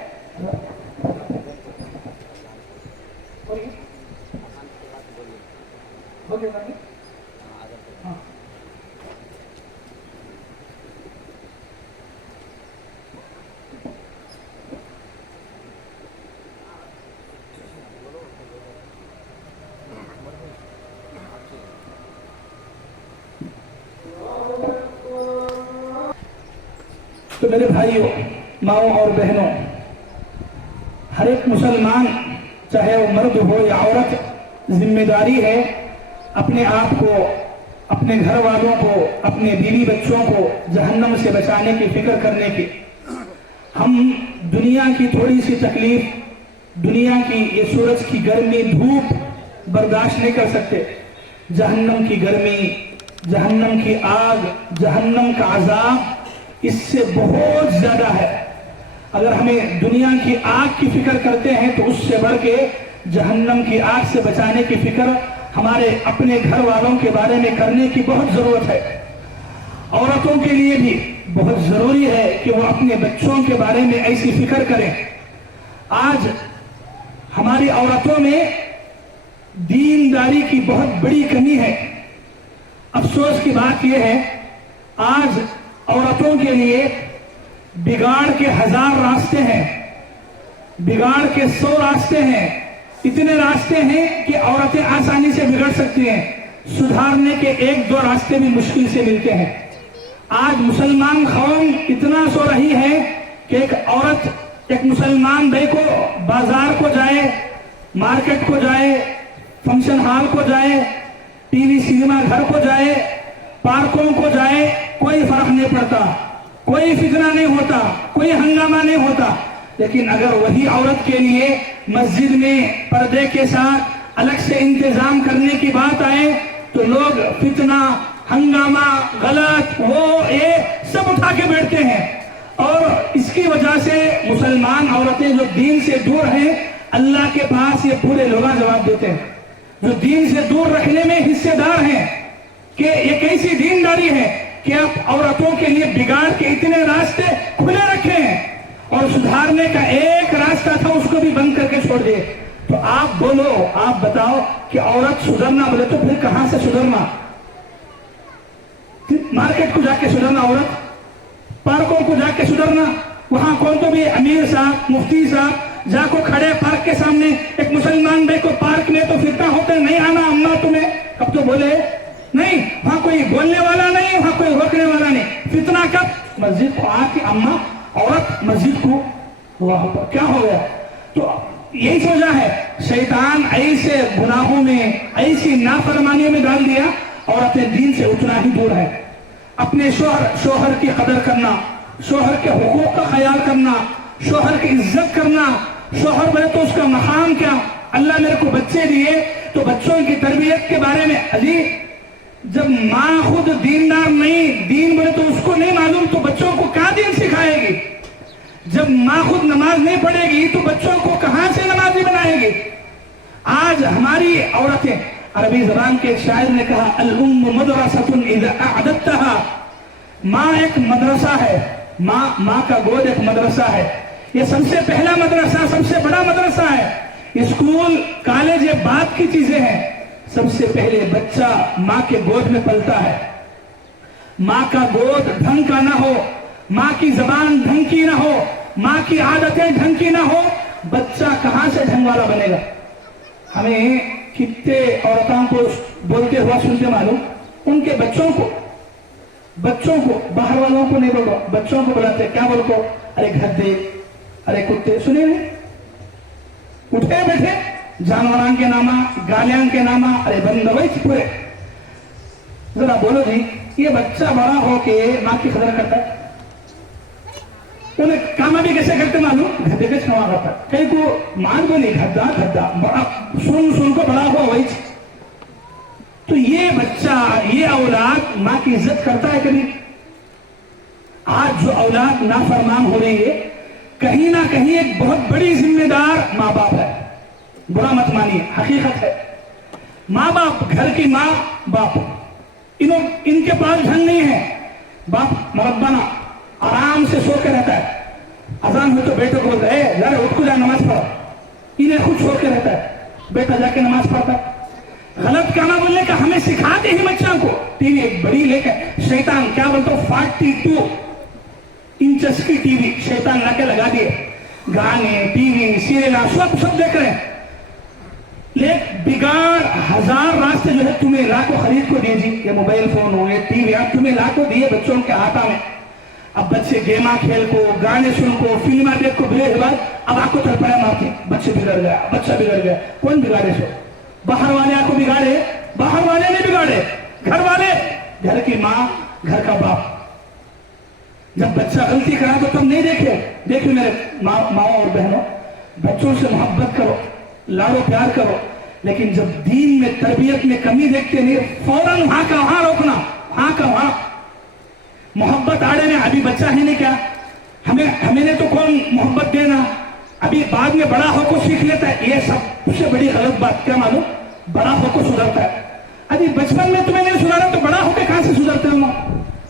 तो मेरे भाइयों, माओ और बहनों, हर एक मुसलमान चाहे वो मर्द हो या औरत, जिम्मेदारी है अपने आप को, अपने घर वालों को, अपने बीवी बच्चों को जहन्नम से बचाने की फिक्र करने की। हम दुनिया की थोड़ी सी तकलीफ, दुनिया की ये सूरज की गर्मी, धूप बर्दाश्त नहीं कर सकते। जहन्नम की गर्मी, जहन्नम की आग, जहन्नम का अजाब इससे बहुत ज्यादा है। अगर हमें दुनिया की आग की फिक्र करते हैं तो उससे बढ़ के जहन्नम की आग से बचाने की फिक्र हमारे अपने घर वालों के बारे में करने की बहुत जरूरत है। औरतों के लिए भी बहुत जरूरी है कि वो अपने बच्चों के बारे में ऐसी फिक्र करें। आज हमारी औरतों में दीनदारी की बहुत बड़ी कमी है। अफसोस की बात यह है, आज औरतों के लिए बिगाड़ के 1000 रास्ते हैं, बिगाड़ के 100 रास्ते हैं। इतने रास्ते हैं कि औरतें आसानी से बिगड़ सकती हैं, सुधारने के 1-2 रास्ते भी मुश्किल से मिलते हैं। आज मुसलमान कौम इतना सो रही है कि एक औरत, एक मुसलमान भाई को बाजार को जाए, मार्केट को जाए, फंक्शन हॉल को जाए, टीवी सिनेमा घर को जाए, पार्कों को जाए, कोई फर्क नहीं पड़ता, कोई फितना नहीं होता, कोई हंगामा नहीं होता। लेकिन अगर वही औरत के लिए मस्जिद में पर्दे के साथ अलग से इंतजाम करने की बात आए तो लोग फितना, हंगामा, गलत, वो ये सब उठा के बैठते हैं। और इसकी वजह से मुसलमान औरतें जो दीन से दूर हैं, अल्लाह के पास ये पूरे लोग जवाब देते हैं। जो दीन से दूर रखने में हिस्सेदार हैं कि ये कैसी दीनदारी है कि आप औरतों के लिए बिगाड़ के इतने रास्ते खुले रखे हैं और सुधारने का एक रास्ता था उसको भी बंद करके छोड़ दिए। तो आप बोलो, आप बताओ कि औरत सुधरना बोले तो फिर कहां से सुधरना? मार्केट को जाके सुधरना औरत, पार्कों को जाके सुधरना, वहां कौन तो भी अमीर साहब, मुफ्ती साहब जाको खड़े पार्क के सामने, एक मुसलमान भाई को पार्क में तो फिरता होता नहीं आना अम्मा तुम्हें, कब तो बोले नहीं, वहां कोई बोलने वाला नहीं, वहां कोई रोकने वाला नहीं। फितना कब? मस्जिद को आके अम्मा औरत मस्जिद को, वाह क्या हो गया? तो यही वजह है, शैतान ऐसे गुनाहों में, ऐसी नाफरमानियों में डाल दिया, औरतें दीन से उतना ही दूर है। अपने शोहर की कदर करना, शोहर के हुकूक का ख्याल करना, शोहर की इज्जत करना। शोहर बोले तो उसका मकाम क्या? अल्लाह मेरे को बच्चे दिए तो बच्चों की तरबियत के बारे में, अजी जब माँ खुद दीनदार नहीं, दीन बोले तो उसको नहीं मालूम तो बच्चों को कहाँ दीन सिखाएगी? जब माँ खुद नमाज नहीं पढ़ेगी तो बच्चों को कहां से नमाजी बनाएगी? आज हमारी औरतें, अरबी जबान के एक शायर ने कहा, अल उम्म मदरसतुन इज़ा अअदत्तहा, माँ एक मदरसा है, माँ का गोद एक मदरसा है। ये सबसे पहला मदरसा, सबसे बड़ा मदरसा है। स्कूल, कॉलेज ये बात की चीजें हैं। सबसे पहले बच्चा माँ के गोद में पलता है। माँ का गोद ढंग का ना हो, माँ की जबान ढंग की ना हो, माँ की आदतें ढंग की ना हो, बच्चा कहां से ढंग वाला बनेगा? हमें कितने औरतों को बोलते हुआ सुनते मालूम, उनके बच्चों को बाहर वालों को नहीं बोलो, बच्चों को बुलाते, क्या बोलते? अरे गधे, अरे कुत्ते, सुनिए नहीं, उठे बैठे जानवरां के नामा, गालियां के नामा, अरे बंद भाई पूरे। जरा बोलो जी, ये बच्चा बड़ा हो के माँ की कदर करता है? उन्हें काम भी कैसे करते मालूम? गधे के छवा करता, कहीं को मान बोली गद्दा गद्दा, बड़ा सुन को बड़ा हुआ वही। तो ये बच्चा, ये औलाद माँ की इज्जत करता है कभी? आज जो औलाद नाफरमान हो रही है, कहीं ना कहीं एक बहुत बड़ी जिम्मेदार माँ बाप है। बुरा मत मानिए, हकीकत है। माँ बाप, घर की माँ बाप, इनके पास ढंग नहीं है। बाप मरब्बाना आराम से सो के रहता है, अजान हो तो बेटे को बोलता है जरा उठ को जा नमाज पढ़ो, इन्हें खुद सो के रहता है, बेटा जाके नमाज पढ़ता है। गलत गाना बोलने का हमें सिखाते ही बच्चों को। टीवी एक बड़ी लेकर शैतान क्या बोलता हूँ 42 इंचेस की टीवी शैतान लाके लगा दिए, गाने टीवी सीरियल सब देख रहे हैं। लेकिन बिगाड़ हजार रास्ते जो है तुम्हें लाखों खरीद को दिए जी, ये मोबाइल फोन हो, ये टीवी आप तुम्हें लाखों दिए बच्चों के हाथा में। अब बच्चे गेमा खेल को, गाने सुन को, फिल्मा देख को बिगड़े के बाद अब आपको तड़पड़ा मारते, बच्चे बिगड़ गया, बच्चा बिगड़ गया। कौन बिगाड़े? सो बाहर वाले आपको बिगाड़े? बाहर वाले नहीं बिगाड़े, घर वाले, घर की माँ, घर का बाप। जब बच्चा गलती करा तो तुम नहीं देखे। देखिए मेरे माओ और बहनों, बच्चों से मोहब्बत करो, लाड़ो प्यार करो, लेकिन जब दीन में तरबियत में कमी देखते नहीं फौरन वहां का वहां रोकना, वहां का वहां। मोहब्बत आड़े में अभी बच्चा है नहीं क्या, हमें तो कौन मोहब्बत देना, अभी बाद में बड़ा होकर सीख लेता है। ये सबसे बड़ी गलत बात, क्या मालूम, बड़ा होकर सुधरता है। अभी बचपन में तुम्हें नहीं सुधारा तो बड़ा होकर कहां से सुधरते हो?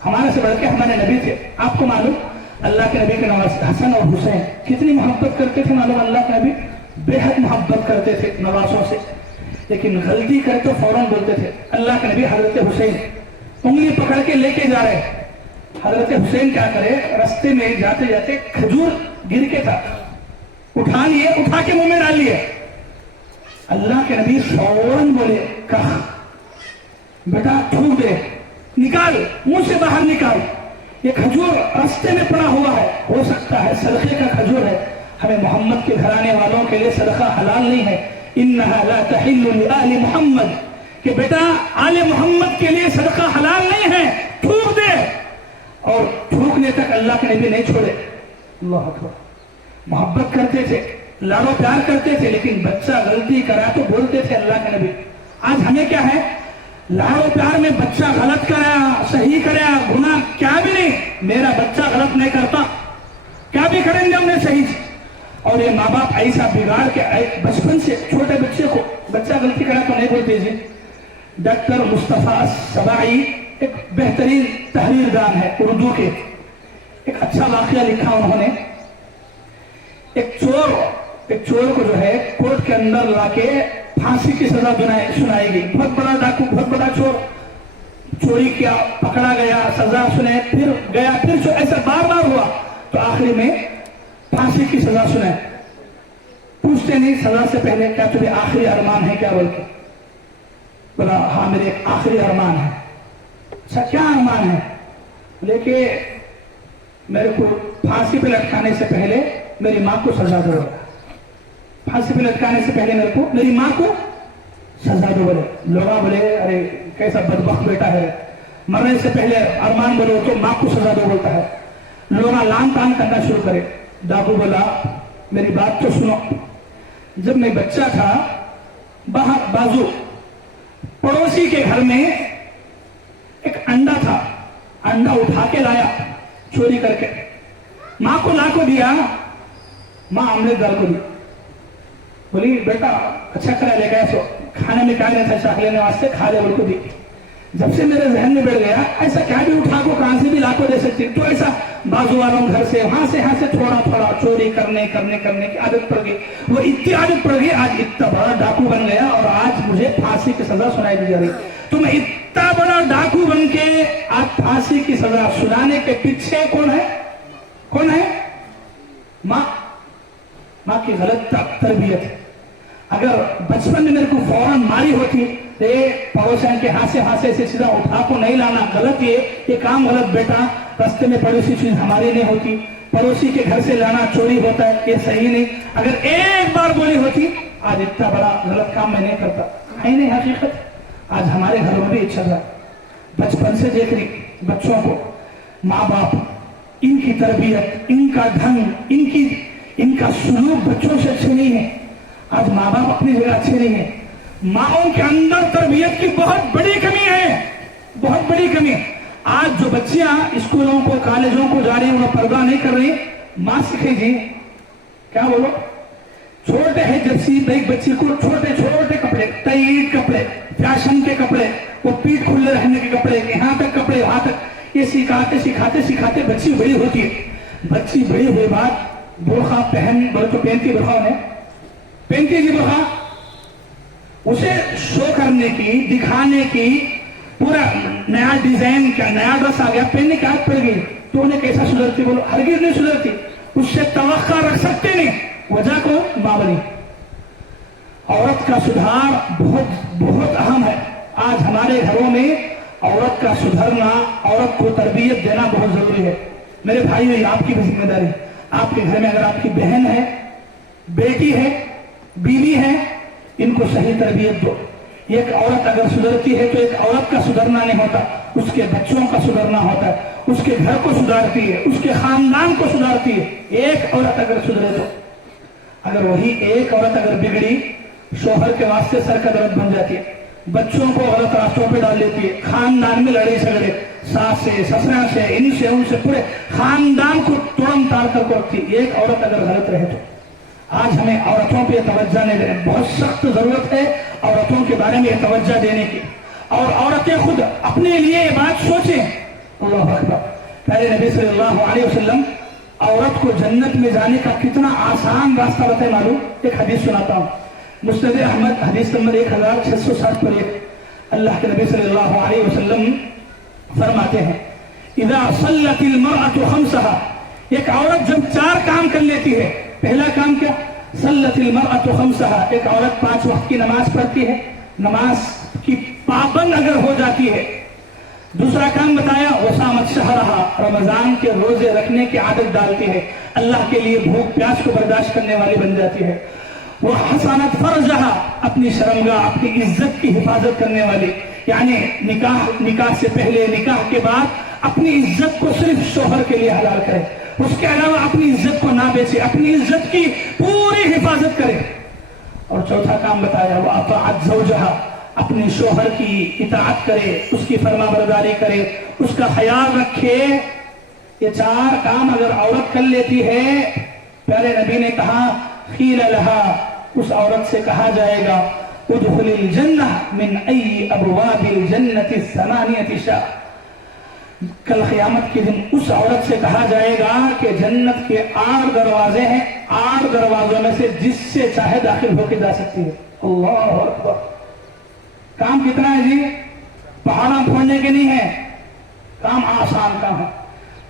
हमारे से बढ़ के हमारे नबी थे, आपको मालूम अल्लाह के नबी के नवासे हसन और हुसैन कितनी मोहब्बत करते थे मालूम? अल्लाह के नबी बेहद मोहब्बत करते थे नवासों से, लेकिन गलती करे तो फौरन बोलते थे। अल्लाह के नबी हजरत हुसैन उंगली पकड़ के लेके जा रहे, हजरत हुसैन क्या करे, रास्ते में जाते जाते खजूर गिर के था, उठा लिए, उठा के मुंह में डाल लिए। अल्लाह के नबी फौरन बोले, कहा बेटा थूक दे, निकाल, मुंह से बाहर निकाल, ये खजूर रास्ते में पड़ा हुआ है, हो सकता है सदक़े का खजूर है। हमें मोहम्मद के घराने वालों के लिए सदका हलाल नहीं है। इन्नहा ला तहिल्लु ली आले मोहम्मद, कि बेटा आले मोहम्मद के लिए सदका हलाल नहीं है, थूक दे। और थूकने तक अल्लाह के नबी नहीं छोड़े। अल्लाह अकबर। मोहब्बत करते थे, लाड़ो प्यार करते थे, लेकिन बच्चा गलती करा तो बोलते थे अल्लाह के नबी। आज हमें क्या है, लाड़ो प्यार में बच्चा गलत कराया, सही कराया, गुनाह क्या भी नहीं, मेरा बच्चा गलत नहीं करता, क्या भी करेंगे हमने सही। और ये माँ बाप ऐसा बिगाड़ के बचपन से छोटे बच्चे को, बच्चा गलती करा तो नहीं बोलते जी। डॉक्टर मुस्तफा सबाई एक बेहतरीन तहरीरदान है उर्दू के, एक अच्छा वाकया लिखा उन्होंने। एक चोर को जो है कोर्ट के अंदर लाके फांसी की सजा सुनाई गई। बहुत बड़ा डाकू, बहुत बड़ा चोर, चोरी किया, पकड़ा गया, सजा सुने, फिर गया, फिर ऐसा बार बार हुआ, तो आखिरी में फांसी की सजा सुने। पूछते नहीं सजा से पहले, क्या तुम्हें आखिरी अरमान है क्या? बोल के बोला हाँ मेरे एक आखिरी अरमान है। अच्छा क्या अरमान है? बोले कि मेरे को फांसी पे लटकाने से पहले मेरी माँ को सजा दो। फांसी पे लटकाने से पहले मेरे को मेरी माँ को सजा दो। बोले लोग बोले अरे कैसा बदबख्त बेटा है, मरने से पहले अरमान बोलो तो माँ को सजा दो बोलता है। लोग लान तान करना शुरू करे। डाकू बोला मेरी बात तो सुनो, जब मैं बच्चा था बाजू पड़ोसी के घर में एक अंडा था, अंडा उठा के लाया चोरी करके, माँ को ला को दिया, माँ ऑमलेट डाल को दी। बोली बेटा अच्छा करा ले गया, सो खाने में क्या नहीं था, शाक लेने वास्ते खा ले, बोल दी। जब से मेरे जहन में बैठ गया ऐसा क्या भी उठा को कहां से भी लाको दे सकती, तो ऐसा बाजू वालों घर से वहां से थोड़ा थोड़ा चोरी करने की आदत पड़ गई। वो इतनी आदत पड़ गई, आज इतना बड़ा डाकू बन गया और आज मुझे फांसी की सजा सुनाई दी जा रही। तो मैं इतना बड़ा डाकू बन के आज फांसी की सजा सुनाने के पीछे कौन है? माँ की गलत तरबियत है। अगर बचपन में मेरे को फौरन मारी होती, पड़ोसन के हाथ से ऐसे सीधा उठा को नहीं लाना, गलत, ये काम गलत बेटा, रास्ते में पड़ोसी चीज हमारी नहीं होती, पड़ोसी के घर से लाना चोरी होता है, ये सही नहीं। अगर एक बार बोली होती आज इतना बड़ा गलत काम मैं नहीं करता। है नहीं हकीकत? आज हमारे घरों में भी इच्छा था, बचपन से देख रही बच्चों को, माँ बाप इनकी तरबियत, इनका ढंग, इनका सुलूक बच्चों से अच्छे नहीं है। आज माँ बाप अपनी जगह अच्छे नहीं है। माओं के अंदर तरबियत की बहुत बड़ी कमी है, बहुत बड़ी कमी। आज जो बच्चियां स्कूलों को कॉलेजों को जा रही हैं वो पर्दा नहीं कर रही, मास्क कीजिए। क्या बोलो, छोटे है जर्सी एक बच्ची को छोटे छोटे कपड़े, टाइट कपड़े, फैशन के कपड़े, वो पीठ खुले रहने के कपड़े, यहाँ तक कपड़े, वहां तक, ये सिखाते सिखाते सिखाते बच्ची बड़ी होती है। बच्ची बड़ी हुई बाद बुर्खा पहन, तो पहनती बुर्खा उन्हें पहनती थी बुर्खा, उसे शो करने की, दिखाने की, पूरा नया डिजाइन का नया ड्रेस आ गया, पहनने की आदत पड़ गई, तो उन्हें कैसा सुधरती? बोलो, हरगिज नहीं सुधरती। उससे तवक्का रख सकते नहीं, वजह को मामली। औरत का सुधार बहुत बहुत अहम है। आज हमारे घरों में औरत का सुधरना, औरत को तरबियत देना बहुत जरूरी है। मेरे भाइयों, ये आपकी भी जिम्मेदारी। आपके घर में अगर आपकी बहन है, बेटी है, बीवी है, इनको सही तरबियत दो। एक औरत अगर सुधरती है तो एक औरत का सुधरना नहीं होता, उसके बच्चों का सुधरना होता है, उसके घर को सुधारती है, उसके खानदान को सुधारती है। एक औरत अगर सुधरे तो, अगर वही एक औरत अगर बिगड़ी, शोहर के वास्ते सर का दर्द बन जाती है, बच्चों को गलत रास्तों पे डाल देती है, खानदान में लड़ाई झगड़े, सास से, ससुरा से, इनसे उनसे, पूरे खानदान को तोड़म ताड़ कर रखती है। एक औरत अगर गलत रहे तो आज हमें औरतों पे तवज्जो नहीं देने, बहुत सख्त जरूरत है औरतों के बारे में तवज्जो देने की। और औरतें खुद अपने लिए ये बात सोचें। अल्लाह अकबर। पहले नबी सल्लल्लाहु अलैहि वसल्लम औरत को जन्नत में जाने का कितना आसान रास्ता बताए मालूम? एक हदीस सुनाता हूँ, मुस्नद अहमद हदीस नंबर 1660 पर अल्लाह के नबी सल्लल्लाहु अलैहि वसल्लम फरमाते हैं, इज़ा सल्लतिल मरअतु खम्सहा, एक औरत जब 4 काम कर लेती है। पहला काम क्या? सल्लतिल मरअतु खम्सहा, एक औरत 5 वक्त की नमाज पढ़ती है, नमाज की पाबंद अगर हो जाती है। दूसरा काम बताया, वसामत शहरहा, रमजान के रोजे रखने की आदत डालती है, अल्लाह के लिए भूख प्यास को बर्दाश्त करने वाली बन जाती है। वो हसनत फर्जहा, अपनी शर्मगाह, अपनी इज्जत की हिफाजत करने वाली, यानी निकाह से पहले, निकाह के बाद अपनी इज्जत को सिर्फ शोहर के लिए हलाल करे, उसके अलावा अपनी इज्जत को ना बेचे, अपनी इज्जत की पूरी हिफाजत करे। और चौथा काम बताया, वो अताअत ज़ौजहा, अपने शोहर की इताअत करे, उसकी फरमाबरदारी करे, उसका ख्याल रखे। ये 4 काम अगर औरत कर लेती है, प्यारे नबी ने कहा, क़ील लहा, उस औरत से कहा जाएगा, उदखुलिल जन्नह मिन अय्यि अबवाबिल जन्नति समानियति शा, कल क़यामत के दिन उस औरत से कहा जाएगा कि जन्नत के 8 दरवाजे हैं, 8 दरवाजों में से जिससे चाहे दाखिल होकर जा सकती है। अल्लाह अकबर। काम कितना है जी? पहाड़ा फोड़ने के नहीं है, काम आसान काम है।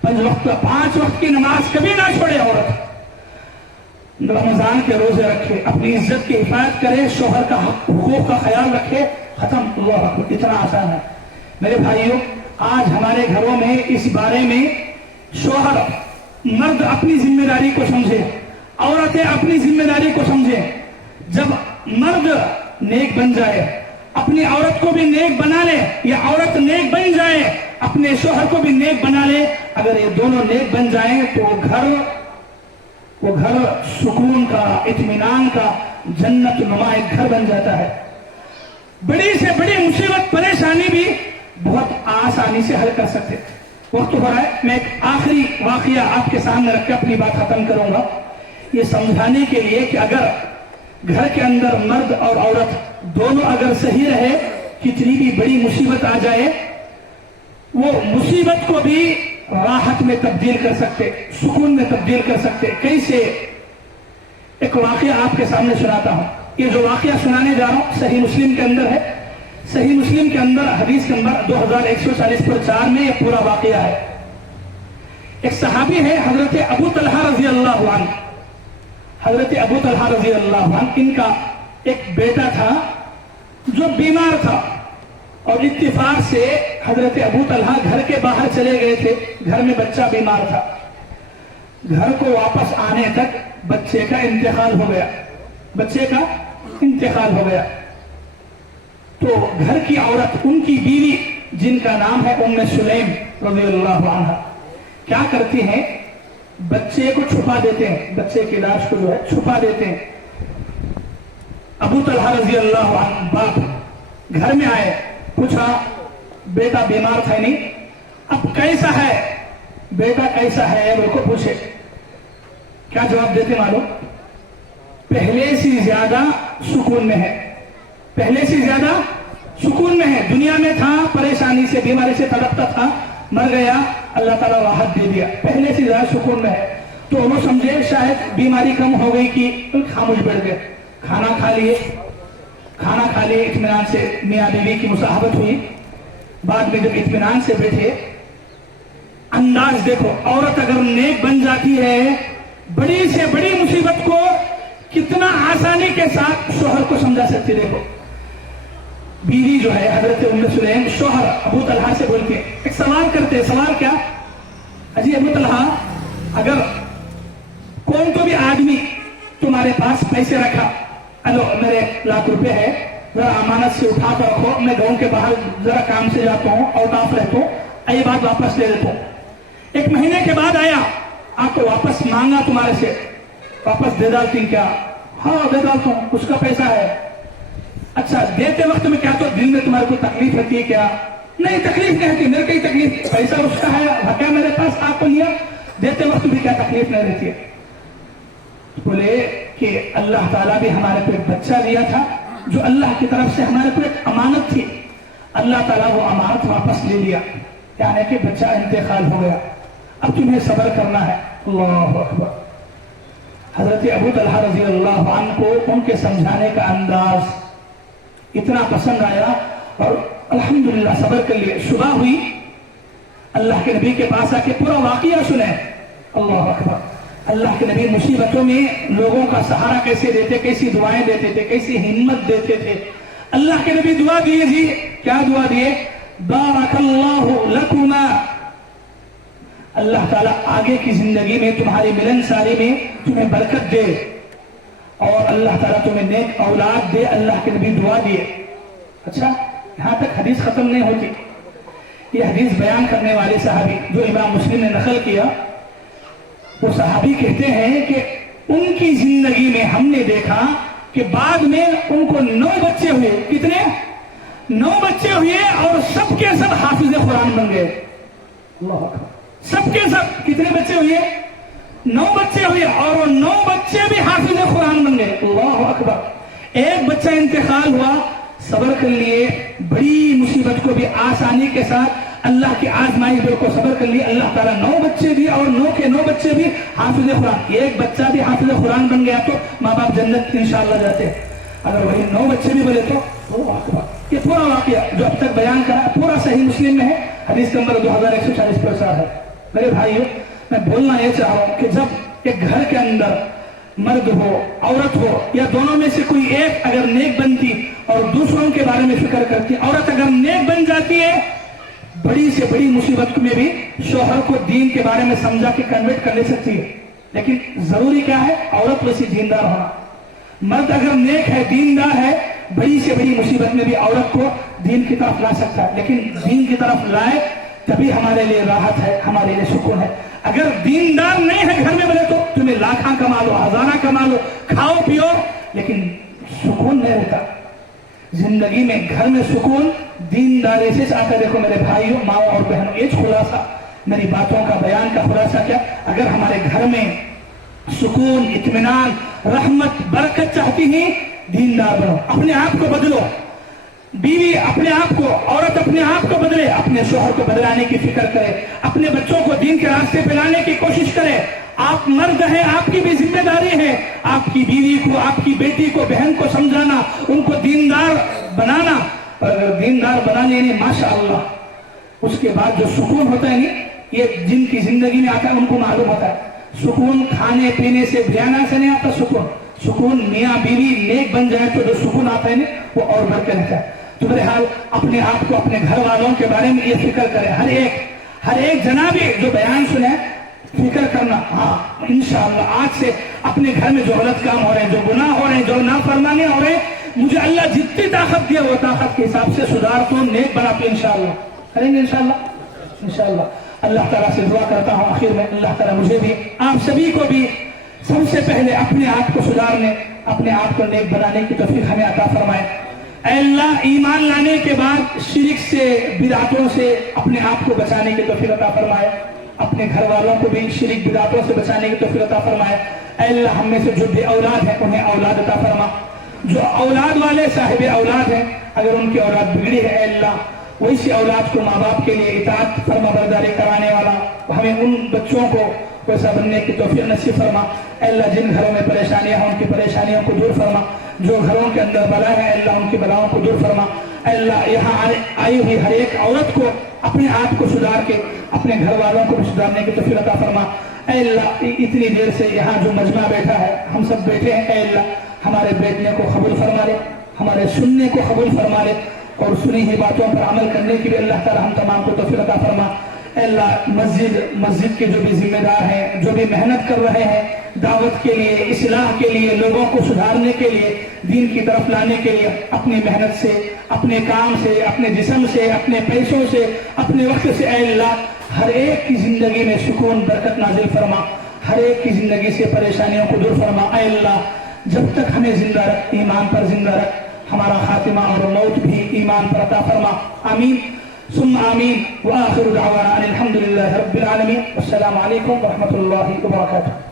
5 वक्त की नमाज कभी ना छोड़े औरत, रमजान के रोजे रखे, अपनी इज्जत की हिफाजत करे, शोहर का हुकूक का ख्याल रखे, खत्म। अल्लाह अकबर। इतना आसान है। मेरे भाइयों, आज हमारे घरों में इस बारे में शोहर, मर्द अपनी जिम्मेदारी को समझे, औरतें अपनी जिम्मेदारी को समझे। जब मर्द नेक बन जाए, अपनी औरत को भी नेक बना ले, या औरत नेक बन जाए, अपने शोहर को भी नेक बना ले, अगर ये दोनों नेक बन जाएं तो वो घर सुकून का, इत्मीनान का, जन्नत नुमा एक घर बन जाता है। बड़ी से बड़ी मुसीबत, परेशानी भी बहुत आसानी से हल कर सकते। वक्त हो रहा है, मैं एक आखिरी वाकया आपके सामने रख के अपनी बात खत्म करूंगा, ये समझाने के लिए कि अगर घर के अंदर मर्द और औरत दोनों अगर सही रहे, कितनी भी बड़ी मुसीबत आ जाए, वो मुसीबत को भी राहत में तब्दील कर सकते, सुकून में तब्दील कर सकते। कैसे? एक वाकया आपके सामने सुनाता हूं। ये जो वाकया सुनाने जा रहा हूं सही मुस्लिम के अंदर है। सही मुस्लिम के अंदर हदीस नंबर 2140 पर 4 में यह पूरा वाकया है। एक सहाबी है, हजरत अबू तलहा रजी अल्लाह अन्हु। हजरत अबू तलहा रजी अल्लाह अन्हु, इनका एक बेटा था जो बीमार था, और इत्तिफाक से हजरत अबू तलहा घर के बाहर चले गए थे, घर में बच्चा बीमार था। घर को वापस आने तक बच्चे का इंतकाल हो गया, बच्चे का इंतकाल हो गया। तो घर की औरत, उनकी बीवी जिनका नाम है उम्मे सुलैम रज़ियल्लाहु अन्हा, क्या करती हैं? बच्चे को छुपा देते हैं, बच्चे की लाश को जो है छुपा देते हैं। अबू तलहा रज़ियल्लाहु अन्हु बाप घर में आए, पूछा, बेटा बीमार था नहीं, अब कैसा है बेटा, कैसा है मेरे को पूछे, क्या जवाब देते मालूम? पहले से ज्यादा सुकून में है, पहले से ज्यादा सुकून में है। दुनिया में था, परेशानी से बीमारी से तड़पता था, मर गया, अल्लाह ताला राहत दे दिया, पहले से ज्यादा सुकून में है। तो वो समझे शायद बीमारी कम हो गई कि खामोश बैठ गए, खाना खा लिए, खाना खा लिए, इत्मीनान से मियाँ बीवी की मुसाहबत हुई। बाद में जब इत्मीनान से बैठे, अंदाज देखो, औरत अगर नेक बन जाती है, बड़ी से बड़ी मुसीबत को कितना आसानी के साथ शोहर को समझा सकती। देखो बीवी जो है हजरत उम्मे सुलैम, शोहर अबू तलहा से बोलते हैं, एक सवाल करते हैं। सवाल क्या? अजी अबू तलहा, अगर कौन तो भी आदमी तुम्हारे पास पैसे रखा, हेलो मेरे लाख रुपए है, जरा अमानत से उठा कर रखो, मैं गाँव के बाहर जरा काम से जाता हूँ, आउट ऑफ रहता हूँ, ये बात वापस ले लेता हूँ। एक महीने के बाद आया, आपको वापस मांगा तुम्हारे से, वापस दे डालती क्या? हाँ दे डालता हूँ, उसका पैसा है। अच्छा, देते वक्त में क्या तो दिल में तुम्हारे को तकलीफ होती है क्या? नहीं, तकलीफ नहीं होती, मेरे को ही तकलीफ, पैसा उसका है, हका मेरे पास, आपको लिया, देते वक्त भी क्या तकलीफ नहीं रहती है? बोले कि अल्लाह ताला भी हमारे को एक बच्चा दिया था, जो अल्लाह की तरफ से हमारे को एक अमानत थी, अल्लाह ताला वो अमानत वापस ले लिया, यानी कि बच्चा इंतकाल हो गया, अब तुम्हें सब्र करना है। अल्लाहु अकबर। हजरत अबू तलहा रजी अल्लाह अन्हु को उनके समझाने का अंदाज इतना पसंद आया और अल्हम्दुलिल्लाह सब्र कर लिए। सुबह हुई, अल्लाह के नबी के पास आके पूरा वाकया सुने। अल्लाह अकबर। अल्लाह के नबी मुसीबतों में लोगों का सहारा कैसे देते, कैसी दुआएं देते थे, कैसी हिम्मत देते थे। अल्लाह के नबी दुआ दिए जी, क्या दुआ दिए? बारकल्लाहु लकुमा, अल्लाह ताला आगे की जिंदगी में तुम्हारी मिलनसारी में तुम्हें बरकत दे और अल्लाह ताला तुम्हें नेक औलाद दे। अल्लाह के नबी दुआ दिए। अच्छा, यहां तक हदीस खत्म नहीं होती। ये हदीस बयान करने वाले सहाबी जो इमाम मुस्लिम ने नकल किया, वो सहाबी कहते हैं कि उनकी जिंदगी में हमने देखा कि बाद में उनको 9 बच्चे हुए। कितने? 9 बच्चे हुए और सबके सब हाफिज कुरान बन गए। अल्लाह अकबर। सबके सब कितने बच्चे हुए? 9 बच्चे हुए और वो 9 बच्चे भी हाफिज कुरान बन गए। अल्लाह अकबर। एक बच्चा इंतकाल हुआ, सब्र कर लिए, बड़ी मुसीबत को भी आसानी के साथ अल्लाह की आजमाइश को सब्र कर लिए। अल्लाह ताला 9 बच्चे दिए और 9 के 9 बच्चे भी हाफिज कुरान। एक बच्चा भी हाफिज कुरान बन गया तो माँ बाप जन्नत इंशाअल्लाह जाते हैं। अगर वही 9 बच्चे भी बोले तो ये पूरा वाकया जो अब तक बयान करा पूरा सही मुस्लिम में है, हदीस नंबर 2140 पर सार है। मेरे भाइयों, मैं बोलना ये चाह रहा हूं कि जब एक घर के अंदर मर्द हो, औरत हो, या दोनों में से कोई एक अगर नेक बनती और दूसरों के बारे में फिक्र करती, औरत अगर नेक बन जाती है, बड़ी से बड़ी मुसीबत में भी शोहर को दीन के बारे में समझा के कन्वर्ट कर ले सकती है। लेकिन जरूरी क्या है? औरत वैसी दीनदार होना। मर्द अगर नेक है, दीनदार है, बड़ी से बड़ी मुसीबत में भी औरत को दीन की तरफ ला सकता है। लेकिन दीन की तरफ लाए तभी हमारे लिए राहत है, हमारे लिए सुकून है। अगर दीनदार नहीं है घर में, बोले तो तुम्हें लाखा कमा लो, हजारा कमा लो, खाओ पियो, लेकिन सुकून नहीं रहता जिंदगी में। घर में सुकून दीनदारी से आता है। देखो मेरे भाइयों, माओ और बहनों, ये खुलासा मेरी बातों का, बयान का खुलासा क्या? अगर हमारे घर में सुकून, इत्मीनान, रहमत, बरकत चाहती ही, दीनदार बनो, अपने आप को बदलो। बीवी अपने आप को, औरत अपने आप को बदले, अपने शोहर को बदलाने की फिक्र करे, अपने बच्चों को दीन के रास्ते पे लाने की कोशिश करे। आप मर्द हैं, आपकी भी जिम्मेदारी है आपकी बीवी को, आपकी बेटी को, बहन को समझाना, उनको दीनदार बनाना। और अगर दीनदार बना लेने माशाअल्लाह, उसके बाद जो सुकून होता है नहीं, ये जिनकी जिंदगी में आता है उनको मालूम होता है। सुकून खाने पीने से, बयाना से नहीं आता सुकून मियाँ बीवी नेक बन जाए तो जो सुकून आता है ना, वो और बढ़ के रहता है। तो बहरहाल अपने आप को, अपने घर वालों के बारे में ये फिक्र करें। हर एक जना भी जो बयान सुने, फिक्र करना, हाँ इंशाअल्लाह आज से अपने घर में जो गलत काम हो रहे हैं, जो गुनाह हो रहे हैं, जो नाफरमानी हो रहे हैं, मुझे अल्लाह जितनी ताकत दिया वो ताकत के हिसाब से सुधार तो नेक बना के इंशाअल्लाह करेंगे। इंशाअल्लाह अल्लाह ताला से दुआ करता हूँ आखिर में, अल्लाह ताला मुझे भी, आप सभी को भी सबसे पहले अपने आप को सुधारने, अपने आप को नेक बनाने की तौफीक हमें अता फरमाए। اے اللہ ایمان لانے کے بعد شرک سے بدعتوں سے اپنے آپ کو بچانے کی توفیق عطا فرمائے، اپنے گھر والوں کو بھی شرک بدعتوں سے بچانے کی توفیق عطا فرمائے۔ اے اللہ ہم میں سے جو بے اولاد ہیں انہیں اولاد عطا فرما، جو اولاد والے صاحب اولاد ہیں اگر ان کی اولاد بگڑی ہے اے اللہ ویسی اولاد کو ماں باپ کے لیے اطاعت فرما برداری کرانے والا ہمیں ان بچوں کو ویسا بننے کی توفیق نصیب فرما۔ اے اللہ جن گھروں میں پریشانیاں ہیں ان کی پریشانیوں کو دور فرما، جو گھروں کے اندر بلا ہے اے اللہ ان کی بلاؤں کو دور فرما۔ اے اللہ یہاں آئی ہوئی ہر ایک عورت کو اپنے آپ کو سدھار کے اپنے گھر والوں کو بھی سدھارنے کی توفیق عطا فرما۔ اے اللہ اتنی دیر سے یہاں جو مجمع بیٹھا ہے ہم سب بیٹھے ہیں، اے اللہ ہمارے بیٹھنے کو قبول فرما لے، ہمارے سننے کو قبول فرما لے اور سنی ہوئی باتوں پر عمل کرنے کی بھی اللہ تعالی ہم تمام کو توفیق عطا فرما۔ اے اللہ مسجد کے جو بھی ذمہ دار ہیں، جو بھی محنت کر رہے ہیں دعوت کے لیے، اصلاح کے لیے، لوگوں کو سدھارنے کے لیے، دین کی طرف لانے کے لیے، اپنی محنت سے، اپنے کام سے، اپنے جسم سے، اپنے پیسوں سے، اپنے وقت سے اے اللہ ہر ایک کی زندگی میں سکون برکت نازل فرما، ہر ایک کی زندگی سے پریشانیوں کو دور فرما۔ اے اللہ جب تک ہمیں زندہ رکھ، ایمان پر زندہ رکھ، ہمارا خاتمہ اور موت بھی ایمان پر عطا فرما۔ آمین ثم آمین وآخر دعوانا ان الحمد للہ رب العالمین۔ السلام علیکم ورحمۃ اللہ وبرکاتہ۔